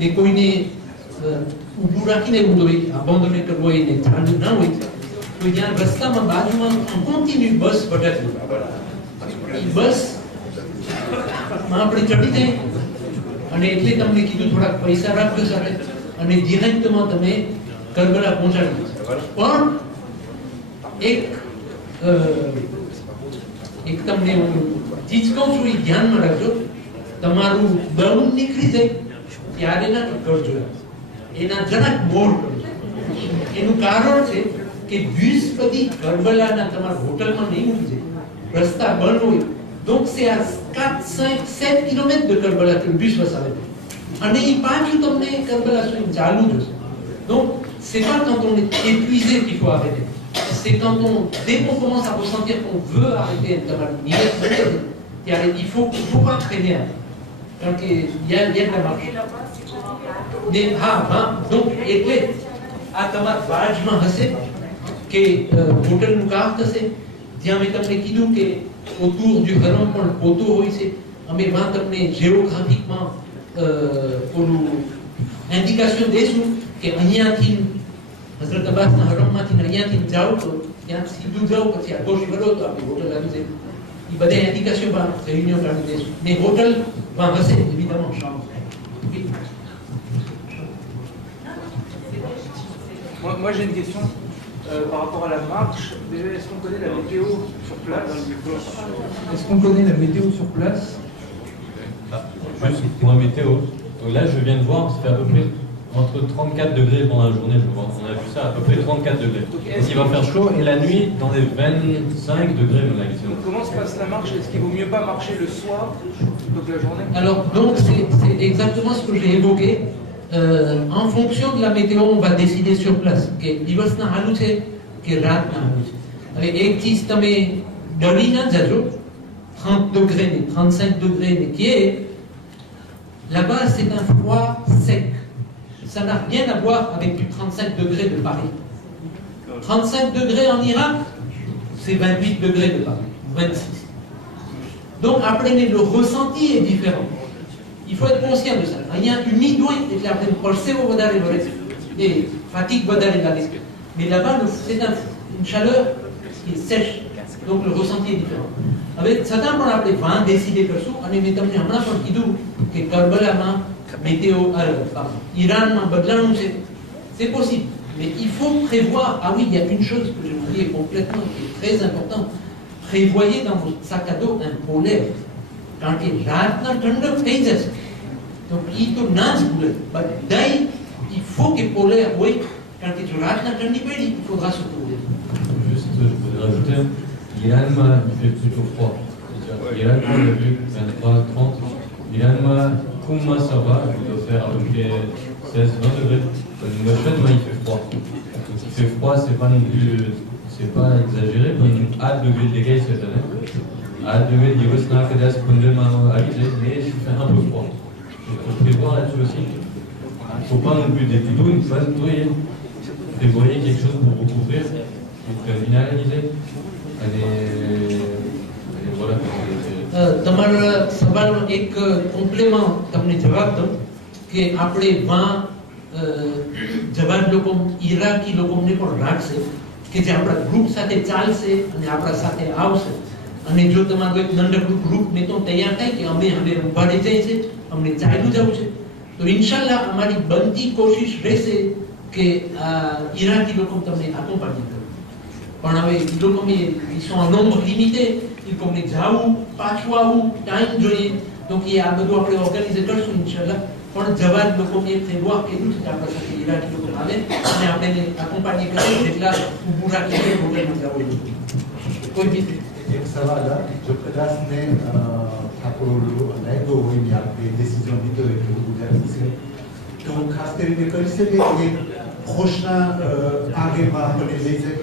ને કોઈને ઊભું રાખીને abandonné કરવો હોય ને ચાલુ ના હોય તો જ્યાં રસ્તામાં બાજુમાં કન્ટિન્યુ બસ ભટકતી બસ માં આપણે ચડી જાય અને એટલે તમને કીધું થોડાક પૈસા રાખજો સાથે અને દિનાંતમાં તમે કરબલા પહોંચાડી પણ એક તમને હું ચીજ કહું છું એ ધ્યાનમાં રાખજો તમારું દમ નીકળી જાય ત્યારે ના કરજો એના જરાક મોડ કરજો એનું કારણ છે કે બસ બધી કરબલાના તમારા હોટલમાં નહીં મૂકી જાય રસ્તા બંધ હોય donc c'est à 4, 5, 7 km de Karbala que le bus va s'arrêter. Et il part tout comme Karbala sur une jalou. Donc, c'est pas quand on est épuisé qu'il faut arrêter. C'est quand dès qu'on commence à ressentir qu'on veut arrêter, il faut pas traîner. Donc, il y a de la marche. Donc, et puis, à Tamar Bajman Hasse, que Hotel Moukar Hasse, diamétralement qui dit que autour du haram પણ પોતો હોય છે અમે માં તમને જીઓગ્રાફિકમાં ઓલું ઇન્ડિકેશન દેશું કે અહીંયાથી હઝરત અબ્બાસના હરમમાંથી અહીંયાથી જાઓ તો ત્યાં સીધું જાઓ પછી આ ગોશ કરો તો આપણી હોટલ આવી જાય એ બધા ઇન્ડિકેશનમાં réunion કાઢી દેશું ને હોટલ માં હશે évidemment chambre. Moi j'ai une question. Par rapport à la marche, déjà, est-ce qu'on connaît la météo sur place? Est-ce qu'on connaît la météo sur place? Juste pour la météo. Donc là, je viens de voir, c'était à peu près entre 34 degrés pendant la journée, je crois. On a vu ça, à peu près 34 degrés. Donc il va faire chaud, et la nuit, dans les 25 degrés, on a vu. Donc comment se passe la marche? Est-ce qu'il vaut mieux pas marcher le soir, donc la journée? Alors, donc, c'est exactement ce que j'ai évoqué. En fonction de la météo, on va décider sur place. Que દિવસના હાલું છે કે રાતના હાલું છે. હવે એક ચીજ તમે ડરી ના જજો 30 degrés, 35 degrés, mais qui est là-bas, c'est un froid sec. Ça n'a rien à voir avec du 35 degrés de Paris. 35 degrés en Irak, c'est 28 degrés de Paris, 26. Donc après, le ressenti est différent. Il faut être conscient de ça. Il y a humide, એટલે આપણે પરસેવો વધારે વળે et fatigue વધારે લાગે. Mais là-bas, c'est une chaleur qui est sèche. Donc le ressenti est différent. Avec certains પણ આપણે વાં décider કરશું અને મેં તમને હમણાં પણ કીધું કે કરબલામાં météo Iranમાં બદલાણું છે. C'est possible. Mais il faut prévoir. Ah oui, il y a une chose que j'ai oublié complètement qui est très importante. Prévoyez dans votre sac à dos un polaire. કારણ કે રાતના ઠંડક થઈ જશે તો એ તો ના જ ભૂલે બધાય il faut que polaire હોય કારણ કે જો રાતના ઠંડી પડી il faudra se couvrir. Juste, je voudrais rajouter, l'Iran il fait plutôt froid. L'Iran on a vu 23, 30. L'Iran Kouma ça va, il doit faire à peu près 16, 20 degrés. Le Mochen il fait froid. Il fait froid, c'est pas non plus, c'est pas exagéré, mais il y a 1 degré de dégâts cette année. À degré de Yugoslavie, mais il fait un peu froid. Il faut prévoir là-dessus aussi. Il ne faut pas non plus des tutos, une phase douille. Prévoyez quelque chose pour vous couvrir. Vous pouvez finaliser. Voilà. તમારા સવાલનો એક કોમ્પ્લિમેન્ટ તમને જવાબ દઉં કે આપણે માં જવાન લોકો ઈરાકી લોકોને પણ રાખશે કે જે આપણા ગ્રુપ સાથે ચાલશે અને આપણા સાથે આવશે. અને જો તમારું એક નંદકડું ગ્રુપ ને તો તૈયાર થાય કે અમે હવે ઊભા રહી જાય છે અમને ચાલ્યું જવું છે તો ઇન્શાલ્લાહ અમારી બનતી કોશિશ રહેશે કે ઈરાકી લોકો તમને accompagner કરે. પણ હવે એ લોકો ils sont en nombre limité, il faut les જાવું પાછું આવવું ટાઈમ જોઈએ તો કે આ બધું આપણે ઓર્ગેનાઇઝ કરશું ઇન્શાલ્લાહ. પણ જવાન લોકોને prévoir કર્યું છે કે આપણા સાથે ઈરાકી લોકો આવે અને આપણે accompagner કરે જેટલા ઊભું રાખીને હોટલમાં જવું. કોઈ બી एक सवाल है जो कदाच ने ठाकुर लाइदो हुई या पे डिसीजन लीधो એટલે ગુજરાતી છે તો ખાસ કરીને કરી શકે કે ઘોષણા આગેમાં આપણે લઈ જાય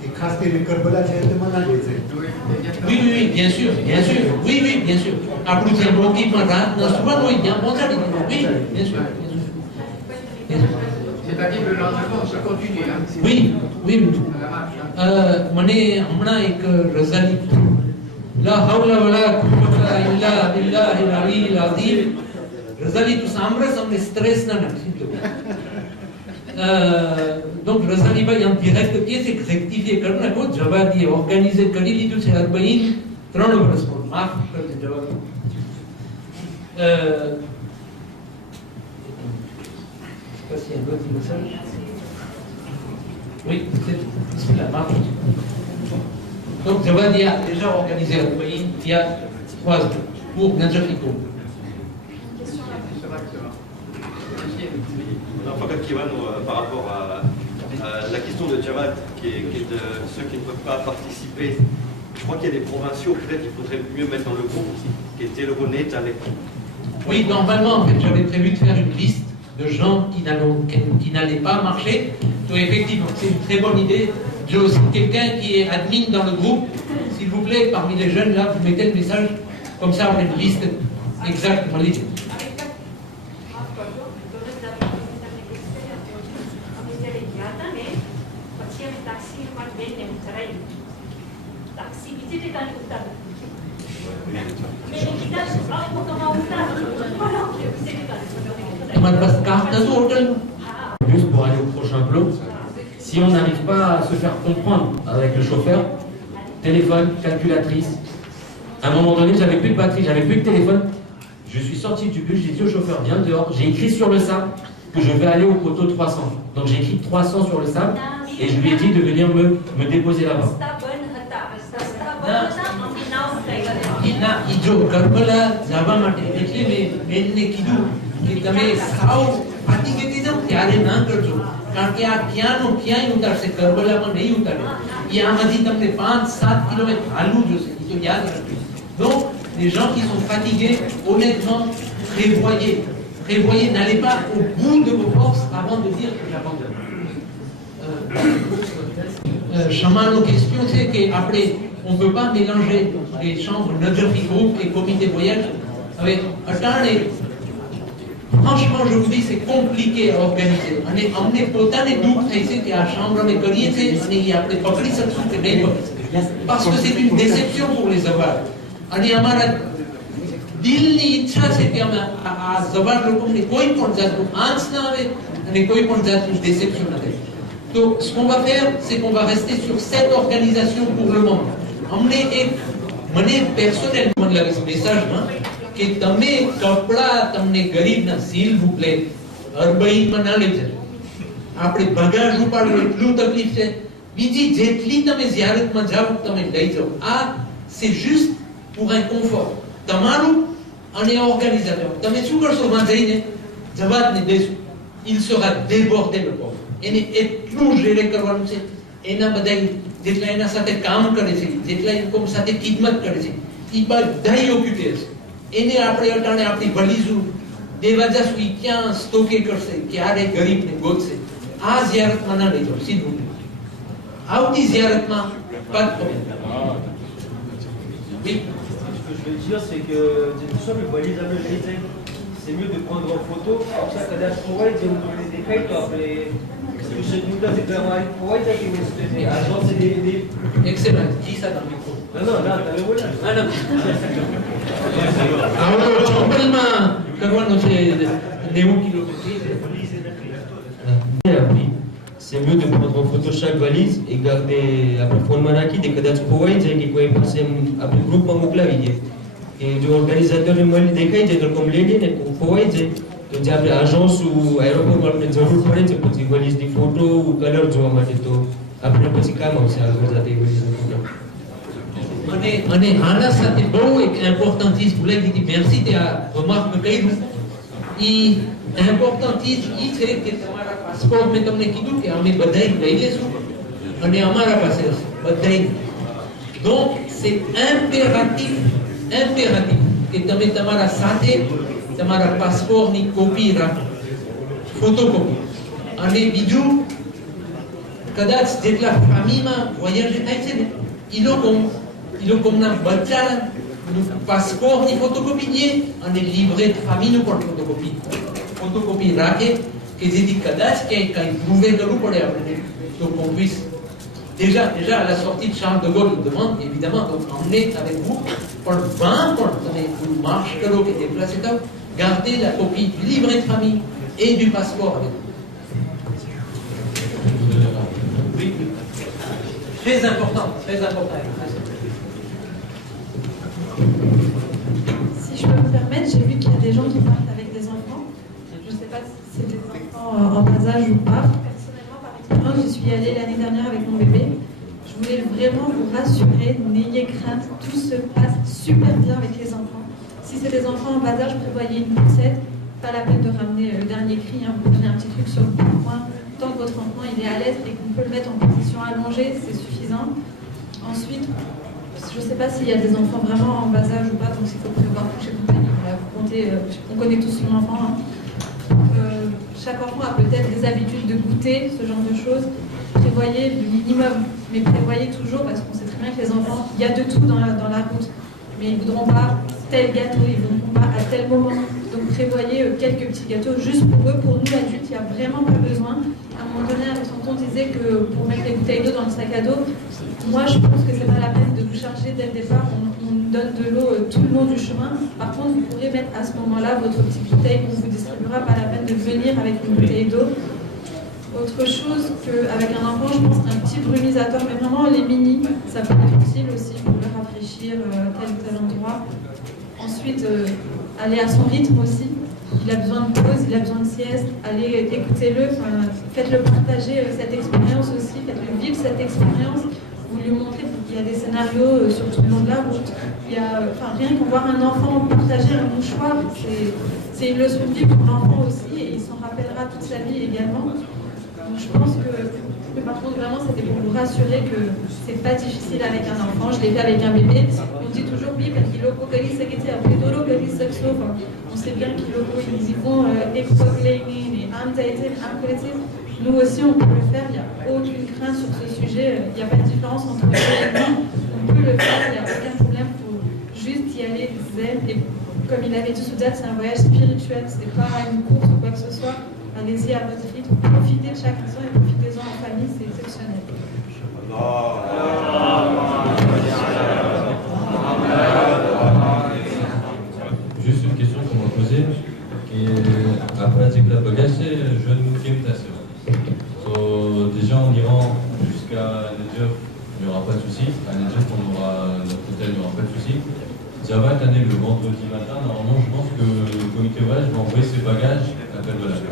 કે ખાસ કરીને કરબલા છે તે મના લઈ જાય. Oui, bien sûr, bien sûr. Oui, bien sûr. આપણું જે મોકીમાં રાતના સુવાનું હોય ત્યાં પહોંચાડી દીધું. Oui, bien sûr. C'est-à-dire que le lendemain, ça continue. Oui. મને હમણાં એક રઝાની لا حول ولا قوة إلا بالله العلي العظيم Razali tu samras हमने stress ना नक्सी तो donc Razali भाई हम direct कैसे rectifier करना को जवाब दिए organiser करी ली तो से 43 वर्ष पर माफ कर दे जवाब Voici un petit message. Oui, c'est la marche. Donc, Javad a déjà organisé un pays il y a 3 ans pour Nadjafiko. Fakat Kivan, par rapport à la question de Javad, qui est de ceux qui ne peuvent pas participer, je crois qu'il y a des provinciaux, peut-être qu'il faudrait mieux mettre dans le groupe, qui étaient le René avec. Oui, normalement, en fait, j'avais prévu de faire une liste de gens qui n'allaient pas marcher. Donc effectivement, c'est une très bonne idée. J'ai aussi quelqu'un qui est admin dans le groupe. S'il vous plaît, parmi les jeunes, là, vous mettez le message. Comme ça, on a une liste exacte. Juste pour aller au prochain plot, si on n'arrive pas à se faire comprendre avec le chauffeur, téléphone, calculatrice. À un moment donné, j'avais plus de batterie, j'avais plus de téléphone. Je suis sorti du bus, j'ai dit au chauffeur, viens dehors. J'ai écrit sur le sable que je vais aller au poteau 300. Donc j'ai écrit 300 sur le sable et je lui ai dit de venir me déposer là-bas. जो कर्बला जावा माटे એટલે મે બેનને કીધું કે તમે સાવ ફાટી ગઈ જાવ ત્યારે ના કરજો કારણ કે આ ક્યાંનો ક્યાંય ઉતારશે કર્બલામાં નહીં ઉતારે એ આમાંથી તમને 5-7 કિલોમીટર હાલવું જોશે એ તો યાદ રાખજો donc les gens qui sont fatigués honnêtement prévoyez n'allez pas au bout de vos forces avant de dire que j'abandonne Chamano question c'est que après on ne peut pas mélanger les chambres Nadjafi Group et comité voyage avec Atane. Franchement, je vous dis, c'est compliqué à organiser. On est potané doute que la chambre में करिए थे, on est après पकड़ी सकते que नहीं पकड़ी parce que c'est une déception pour les avares. On est हमारा दिल ની ઈચ્છા છે કે અમે આ જવાર લોકોને કોઈ પણ જાતનું આંચ ના આવે અને કોઈ પણ જાતનું déception ના થાય. Donc, ce qu'on va faire, c'est qu'on va rester sur cette organisation pour le moment. हमने एक मने personnellement लगे ce message कि तमे कपड़ा तमने गरीब ना s'il vous plaît અરબઈ માં ના લઈ જજો આપણે બગાડ ઉપાડવું એટલું તકલીફ છે બીજી જેટલી તમે ઝિયારતમાં જાવ તમે લઈ જાઓ આ c'est juste pour un confort તમારું અને ઓર્ગેનાઇઝેટર તમે શું કરશો માં જઈને જવાબને દેશો il sera débordé le pauvre એને એટલું gérer કરવાનું છે એના બધા જેટલા એના સાથે કામ કરે છે જેટલા ઇન્કમ સાથે ખિદમત કરે છે એ બધાય ઓક્યુપે છે એને આપણે અટાણે આપણી વલીઝું દેવા જશું એ ક્યાં સ્ટોકે કરશે ક્યારે ગરીબને ગોતશે આ ઝિયારતમાં ના લઈ જાઓ સીધું આવતી ઝિયારતમાં pas de problème. Oui. Ce que je veux dire, c'est que soit le valise c'est mieux de prendre en photo, comme ça, quand tu vois, tu vas donner des faits, après. Excellent, dis ça dans le micro. Non, t'as le voyage. Ah non. Alors, complètement, comment c'est Néo qui le C'est mieux de prendre en photo chaque valise et garder après fond manaki des cadets pour voir que quoi est passé après groupe en mouklavier. Et l'organisateur de moi décrit de comme les lignes pour voir तो जब agence ou aéroport में जरूर पड़े तो कुछ valise की photo ou color જોવા માટે તો આપણે પછી કામ આવશે આ ગુજરાતી valise નો ફોટો અને આના સાથે બહુ એક ઇમ્પોર્ટન્ટ ચીજ ભૂલાઈ ગઈ merci તે આ remarque કર્યું ઈ ઇમ્પોર્ટન્ટ ચીજ ઈ છે કે તમારા પાસપોર્ટ મેં તમને કીધું કે અમે બધાય લઈ લેશું અને અમારા પાસે હશે બધાય donc c'est impératif કે તમે તમારા સાથે તમારા પાસપોર્ટની કોપી રાખો ફોટોકોપી અને બીજું કદાચ જેટલા ફેમિલીમાં વોયાજ થાય છે ને ઈ લોકોના બચ્ચાનું પાસપોર્ટની ફોટોકોપી દે અને livret de famille નું પણ ફોટોકોપી રાખે કે જેથી કદાચ ક્યાંય કંઈ પ્રૂવે કરવું પડે આપણે તો qu'on puisse déjà à la sortie de Charles de Gaulle nous demande évidemment donc emmener avec vous પણ 20 પણ તમે marche કરો કે déplacer થાવ Gardez la copie du livret de famille et du passeport avec vous. Oui. Très important, très important. Si je peux me permettre, j'ai vu qu'il y a des gens qui partent avec des enfants. Je ne sais pas si c'est des enfants en bas âge ou pas. Personnellement, par exemple, j'y suis allée l'année dernière avec mon bébé. Je voulais vraiment vous rassurer, n'ayez crainte, tout se passe super bien avec les enfants. Si c'est des enfants en bas âge, prévoyez une poussette. Pas la peine de ramener le dernier cri, hein, vous donnez un petit truc sur le point. Tant que votre enfant il est à l'aise et qu'on peut le mettre en position allongée, c'est suffisant. Ensuite, je ne sais pas s'il y a des enfants vraiment en bas âge ou pas, donc s'il faut prévoir coucher compagnie. Voilà, on connaît tous son enfant. Hein. Chaque enfant a peut-être des habitudes de goûter, ce genre de choses. Prévoyez le minimum, mais prévoyez toujours, parce qu'on sait très bien que les enfants, il y a de tout dans la route, mais ils ne voudront pas tel gâteau, ils ne voudront pas à tel moment. Donc prévoyez quelques petits gâteaux juste pour eux. Pour nous adultes, il n'y a vraiment pas besoin. À un moment donné, un tonton disait que pour mettre les bouteilles d'eau dans le sac à dos, moi je pense que c'est pas la peine de vous charger dès le départ. On donne de l'eau tout le long du chemin. Par contre, vous pourrez mettre à ce moment-là votre petite bouteille qu'on vous distribuera. Pas la peine de venir avec une bouteille d'eau. Autre chose qu'avec un enfant, je pense qu'un petit brumisateur, mais vraiment les mini, ça peut être utile aussi pour le rafraîchir tel ou tel endroit. Ensuite, aller à son rythme aussi. Il a besoin de pause, il a besoin de sieste. Allez, écoutez-le, faites-le partager cette expérience aussi, faites-le vivre cette expérience. Vous lui montrez qu'il y a des scénarios sur tout le long de la route. Il y a, rien qu'en voir un enfant partager un mouchoir, c'est une leçon de vie pour l'enfant aussi et il s'en rappellera toute sa vie également. Donc je pense que par contre vraiment c'était pour vous rassurer que c'est pas difficile avec un enfant. Je l'ai fait avec un bébé. On dit toujours oui parce qu'il on sait bien qu'ils vont nous aussi on peut le faire. Il n'y a aucune crainte sur ce sujet. Il n'y a pas de différence entre nous et nous. On peut le faire. Il n'y a aucun problème. Il faut juste y aller zen. Et comme il avait dit Soudan, c'est un voyage spirituel. C'est pas une course ou quoi que ce soit. Allez-y à votre rythme, profitez de chaque instant et profitez-en en famille, c'est exceptionnel. Juste une question qu'on m'a posée, qui est après la bagage, c'est je ne m'invitation. Déjà en Iran, jusqu'à Nedjef, il n'y aura pas de souci. À Nedjef, on aura notre hôtel, il n'y aura pas de souci. Javad, année le vendredi matin, normalement, je pense que le comité voyage va envoyer ses bagages à Kalbala.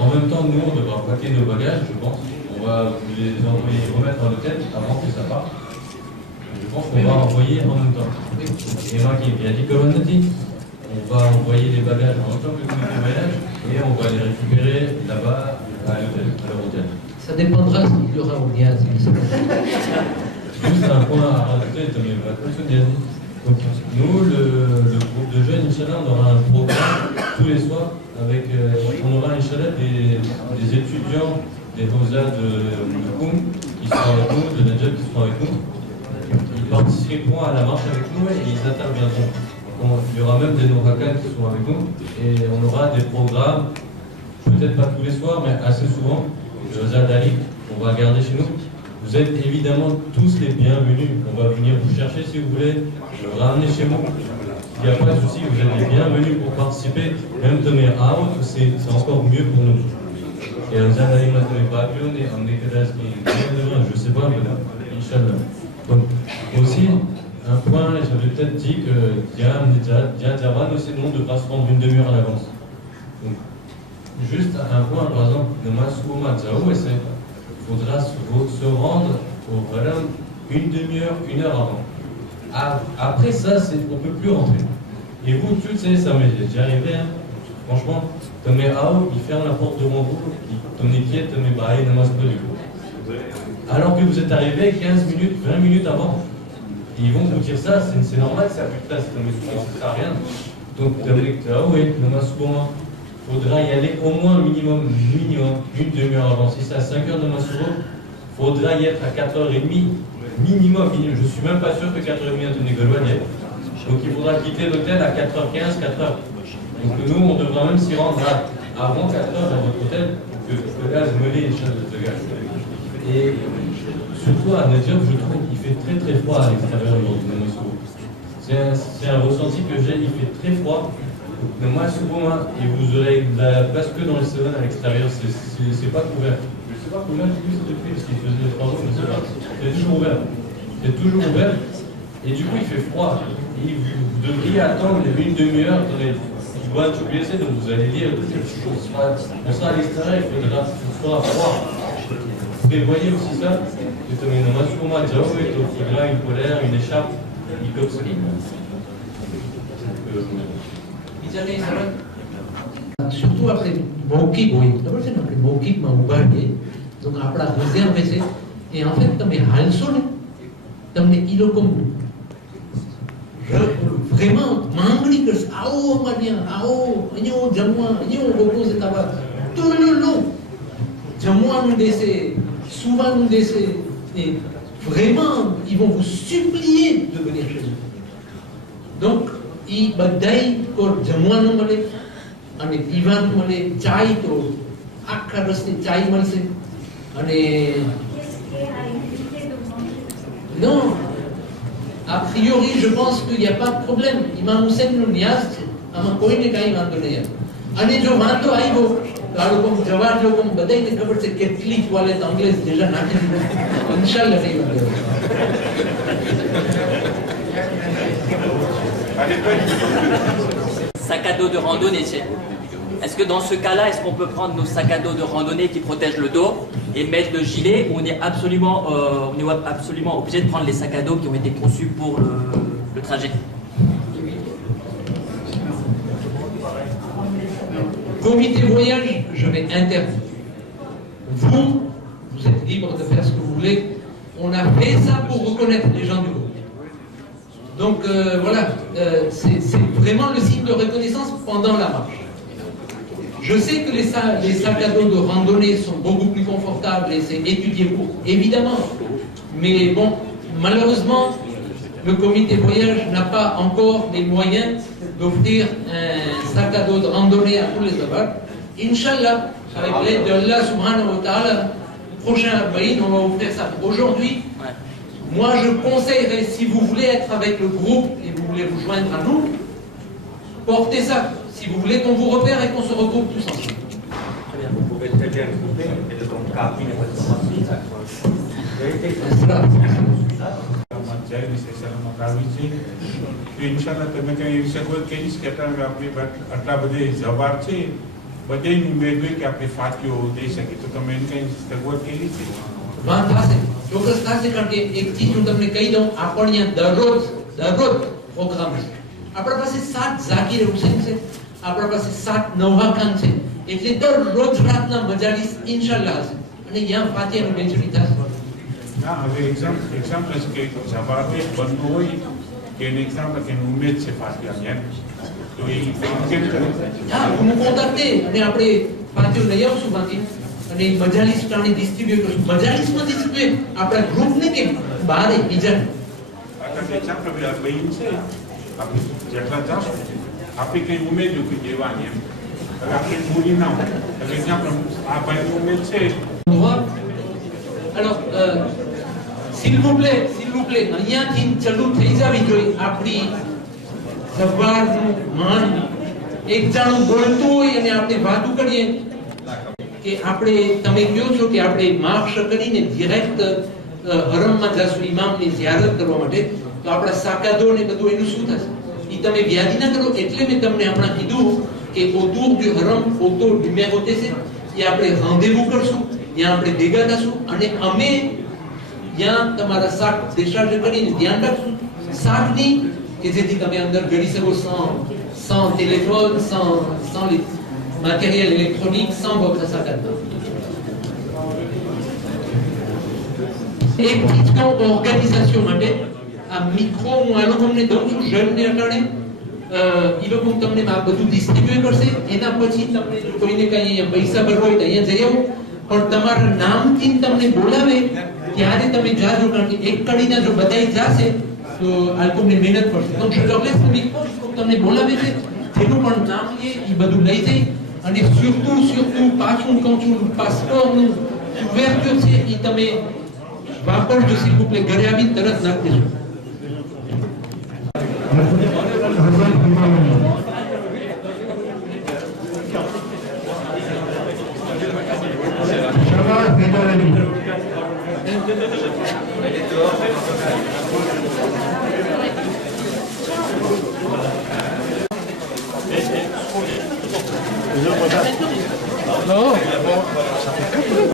En même temps, nous, on devra paquer nos bagages, je pense. On va les envoyer, remettre à l'hôtel avant que ça parte. Je pense qu'on va envoyer en même temps. Et moi qui a dit que on va envoyer les bagages en même temps que le comité voyage et on va les récupérer là-bas à l'hôtel, à leur hôtel. Ça dépendra s'il y aura au gaz. Juste un point à rajouter, mais va plus se dire. Donc, nous, le groupe de jeunes, Inch'Allah, on aura un programme tous les soirs avec, on aura Inch'Allah des étudiants des Beaux-Arts de Koum qui seront avec nous, de Nedjef qui seront avec nous. Ils participeront à la marche avec nous et ils interviendront. Donc, il y aura même des Nourakas qui seront avec nous et on aura des programmes, peut-être pas tous les soirs, mais assez souvent. Le Zad Ali, on va garder chez nous. Vous êtes évidemment tous les bienvenus. On va venir vous chercher si vous voulez, le ramener chez vous. Il n'y a pas de souci, vous êtes les bienvenus pour participer. Même tenir out, c'est encore mieux pour nous. Et je ne sais pas, mais Inch'Allah. Donc, aussi, un point, j'avais peut-être dit que Diane aussi, nous, devra se rendre une demi-heure à l'avance. Donc, juste un point, par exemple, de Massouma Dzaou, il faudra se rendre au Valam une demi-heure, une heure avant. Après ça, on ne peut plus rentrer. Et vous, tu sais, ça m'est déjà arrivé, hein. Franchement, Tomé Ao, il ferme la porte devant vous, Tomé Kiet, Tomé Baï, Namas Pelu. Alors que vous êtes arrivé 15 minutes, 20 minutes avant, et ils vont vous dire ça, c'est normal, ça n'a plus de place, Tomé Souma, ça ne sert à rien. Donc, Tomé Ao, oui, Namas Souma. Il faudra y aller au moins minimum une demi-heure avant. Si c'est à 5h de Massouro, il faudra y être à 4h30 minimum. Je ne suis même pas sûr que 4h30 de Négoloine y est. Donc il faudra quitter l'hôtel à 4h15, 4h. Donc nous, on devra même s'y rendre avant 4h dans votre hôtel que le gaz mêlé et choses de gaz. Et surtout à Nedjef, je trouve qu'il fait très très froid à l'extérieur de Massouro. C'est un ressenti que j'ai, il fait très froid. Mais moi, souvent, et vous aurez de la place que dans le salon à l'extérieur, c'est pas couvert. C'est pas couvert du tout, c'est depuis, parce qu'il faisait les travaux, mais c'est pas. C'est toujours ouvert. C'est toujours ouvert. Et du coup, il fait froid. Et vous devriez attendre une demi-heure. Il doit être blessé, donc vous allez lire. On sera à l'extérieur, il fera froid. Prévoyez aussi ça. Il faudra une polaire, une écharpe, il peut se surtout après maukhik હોય ખબર છે ને આપણે મૌખિકમાં ઉગાડીએ તો આપણા રિઝર્વ છે et en fait તમે હાલશો ને તમને ઈ લોકો vraiment માંગણી કરશે આવો અમારે ત્યાં આવો અહીંયા જમવા અહીંયા લોકો છે તાવા tout le long જમવાનું દેશે સુવાનું દેશે et vraiment ils vont vous supplier de venir chez eux donc ઈ બધાય કોર જમવાનું મળે અને પીવાનું મળે ચાય તો આખા રસ્તે ચાય મળશે અને non a priori je pense qu'il n'y a pas de problème Imam Hussein નું ન્યાસ છે આમાં કોઈને કાંઈ વાંધો નહીં અને જો વાંધો આવ્યો તો આ લોકો જવાન લોકો બધાને ખબર છે કેટલી ટોયલેટ અંગ્રેજ déjà નાખી દીધું ઇન્શાલ્લાહ નહીં વાંધો Sac à dos de randonnée, est-ce que dans ce cas-là, est-ce qu'on peut prendre nos sacs à dos de randonnée qui protègent le dos et mettre le gilet ou on est absolument obligé de prendre les sacs à dos qui ont été conçus pour le trajet? Comité voyage, je vais interdire. Vous êtes libre de faire ce que vous voulez. On a fait ça pour reconnaître les gens du groupe. Donc voilà, c'est vraiment le signe de reconnaissance pendant la marche. Je sais que les sacs à dos de randonnée sont beaucoup plus confortables et c'est étudié pour, évidemment. Mais bon, malheureusement, le comité voyage n'a pas encore les moyens d'offrir un sac à dos de randonnée à tous les abbats. Inch'Allah, avec l'aide d'Allah subhanahu wa ta'ala, prochain Arbaïn, on va offrir ça. Aujourd'hui, moi je conseillerais, si vous voulez être avec le groupe et vous voulez vous joindre à nous, portez ça. Si vous voulez qu'on vous repère et qu'on se regroupe tous ensemble. Vous pouvez très bien couper et de ton cabine et votre ઇન્શાલ્લાહ તમે કઈ એવી સગવડ કરી કે આપણે આટલા બધે જવાર છે બધાની ઉમેદ હોય કે આપણે ફાટીઓ દઈ શકીએ તો તમે એને કઈ સગવડ કરી છે ચોક્કસ થશે કારણ કે એક ચીજ હું તમને કહી દઉં આપણે અહીંયા દરરોજ પ્રોગ્રામ છે આપણા પાસે 7 ઝાકીર હુસૈન છે આપણા પાસે 7 નવા ખાન છે એટલે દરરોજ રાતના મજાલીસ ઇન્શાલ્લાહ હશે અને અહીંયા ફાતિહાની વહેંચણી થશે ના હવે એક્ઝામ્પલ કે જવાબે બનતો હોય કે એક્ઝામ્પલ કે ઉમેદ છે ફાતિહા એમ તો એ કેમ કરે હા હું કોન્ટેક્ટે અને આપણે ફાતિહા લઈ આવશું બાકી અને મજાલીસ ટાણી ડિસ્ટ્રીબ્યુટ કરશું મજાલીસમાં ડિસ્ટ્રીબ્યુટ આપણા ગ્રુપને કે બહાર બીજા આટલા એક્ઝામ્પલ બહેન છે આપણે જેટલા જાશું આપણે કંઈ ઉમેદ કે દેવાની એમ હવે આપણે પૂરી ના હોય હવે એક્ઝામ્પલ આ ભાઈની ઉમેદ છે alors s'il vous plaît અહીંયાથી ચાલુ થઈ જવી જોઈએ આપણી સવારનું માન એક જાણું બોલતું હોય અને આપણે વાતો કરીએ કે આપણે તમે કહો છો કે આપણે માર્ચ કરીને ડિરેક્ટ હરમમાં જશું ઇમામની ઝિયારત કરવા માટે તો આપણા સાકાદો ને બધું એનું શું થશે ઈ તમે વ્યાધિ ના કરો એટલે મેં તમને હમણાં કીધું કે autour du haram autour du numéroté છે એ આપણે rendez-vous કરશું ત્યાં આપણે ભેગા થશું અને અમે ત્યાં તમારા શાક décharge કરીને ધ્યાન રાખશું શાકની કે જેથી તમે અંદર ગળી શકો sans téléphone sans les matériel électronique sans votre sac à dos એક ચીજ organisation માટે આ micro હું આ લોકોને દઉં છું જણને અટાણે ઈ લોકો તમને આ બધું ડિસ્ટ્રીબ્યુટ કરશે એના પછી તમને જો કોઈને કઈ અહીંયા પૈસા ભરવા હોય તો અહીંયા જઈ આવો પણ તમારા નામથી તમને બોલાવે ત્યારે તમે જાજો કારણ કે એક કડીના જો બધાય જાશે તો આ લોકોને મહેનત પડશે તો je leur laisse le micro તમને બોલાવે છે જેનું પણ નામ લે ઈ બધું લઈ જાય અને surtout પાછું કહું છું પાસપોર્ટનું ouverture છે ઈ તમે વાપરજો s'il vous plaît ઘરે આવીને તરત નાખી દેજો Elle est dehors. Non, ça fait 4 ans.